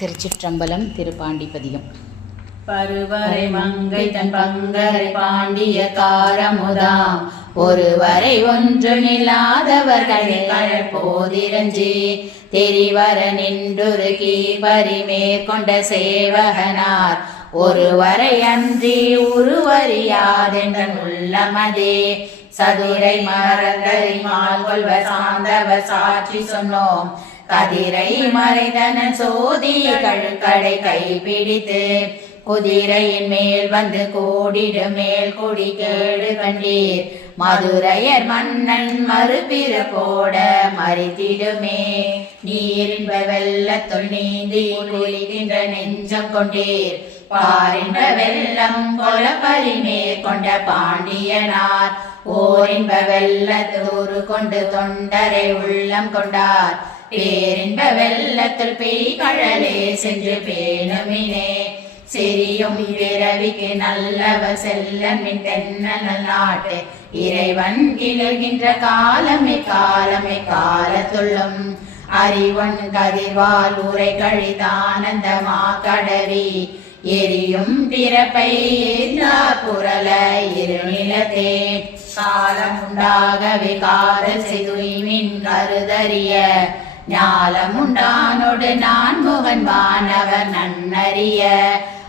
திருச்சிற்றம்பலம் திருப்பாண்டிப்பதிகம் பருவரை மங்கை தன் பங்கரை பாண்டிய காரமுதாம். ஒருவரை ஒன்று நில்லாதவர்கள் போதிரஞ்சி. தெரிவர நின்றுரு கீபரி மேற்கொண்ட சேவகனார். ஒருவரை அன்றி உருவறியாதென்ற உள்ளமதே. சதுரை மரந்தரை மால் கொள்வ சாந்தவ சாட்சி சொன்னோம். கதிரை மறைதன சோதி கழுக்கடை கைப்பிடித்து குதிரையின் மேல் வந்து கோடிடு மேல் கொடி கேடு கண்டீர். மதுரையர் மன்னன் மறுபிற போட மறித்திடுமே. நீரின்ப வெள்ளத்துள் நீந்தி குளிக்கின்ற நெஞ்சம் கொண்டீர். பாரின்ப வெள்ளம் கொல பரிமேற் கொண்ட பாண்டியனார். ஓரின்ப வெள்ளத்தூறு கொண்டு தொண்டரை உள்ளம் கொண்டார். பேரின்ப வெள்ளத்தில் பெய் கழலே சென்று பேணுமினே. சிறியும் பிறவிக்கு நல்லவ செல்லமின் தென்ன நாட்டு இறைவன் கிழகின்ற காலமே காலமே காலத்துள்ளும். அறிவன் கதிர்வால் உரை கழிதானந்தமா கடவி. எரியும் பிறப்பை ஏற்றார் புரள இருநிலத்தே. காலம் உண்டாகவே காதல் செய்துய்மின் கருதறிய ஞாலம் உண்டானோடு நான் முகன் வானவர் நன்னறிய.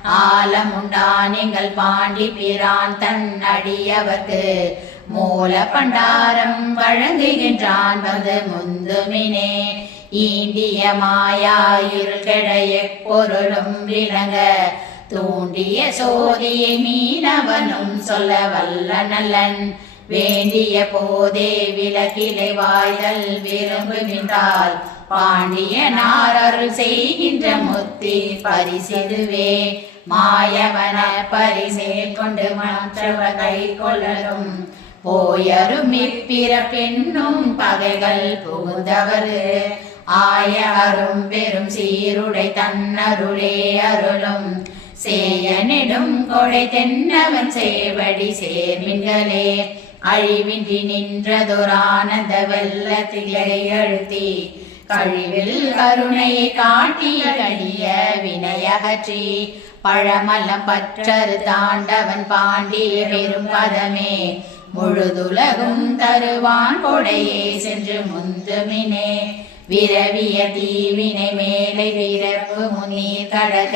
ஆலம் உண்டான் எங்கள் பாண்டி பிரான் தன் அடியவர்க்கு. மூல பண்டாரம் வழங்குகின்றான் வந்து முந்துமினே. ஈண்டிய மாயா இருள்கெட பொருளும் விளங்க. தூண்டிய சோதியை மீனவனும் சொல்ல வல்ல நல்லன். வேண்டிய போதே விளக்கிலை வாய்தல் விரும்புகின்றால் பாண்டிய நாரருள் செய்கின்ற முத்தி பரிசிதுவே. மாயவன பரிசே கொண்டு மற்றவ கை கொள்ளலும். போயரும் இப்பிற பெண்ணும் பகைகள் புகுந்தவரு. ஆய அரும் பெரும் சீருடை தன்னருளே அருளும். சேயனிடும் கொடை தென்னவன் சேவடி சேர்மின்களே அழிவின்றி நின்றதொரானந்த வெள்ளத்திலே அழுத்தி கழிவில் கருணையை காட்டிய கழிய வினையகற்றி பழமல்லம் பற்றரு தாண்டவன் பாண்டிய பெரும் பதமே முழுதுலகும் தருவான் கொடையே சென்று முந்துமினே விரவிய தீவினை மேலை விரவு முன்னீர் கடக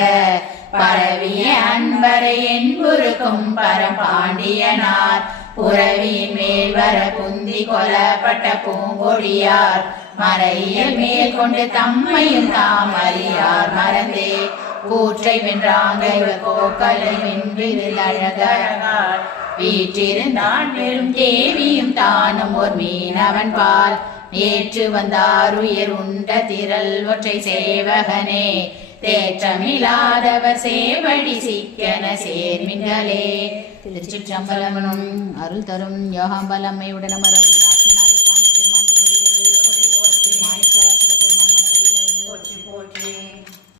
பரவிய அன்பரை என்புருக்கும் பரபாண்டியனார் புறவியின் மேல் வர குந்தி கொலப்பட்ட பூங்கொடியார் மறையில் மேல் கொண்டு தம்மையும் தாம் அறியார். மறந்தே கூற்றை வென்றாங்க கோக்கலை வென்றில் அழகார் வீற்றிருந்தான் பெரும் தேவியும் தானும் ஒரு மீனவன் பால். நேற்று வந்தார் உயிர் உண்ட திரள் ஒற்றை சேவகனே தேற்றமில்லாதவர் சேவடி சிக்கன சேர்மின்களே. திருச்சிற்றம்பலமனும் அருள் தரும் யோகாம்பலம்மை உடனமரும் ஆத்மனா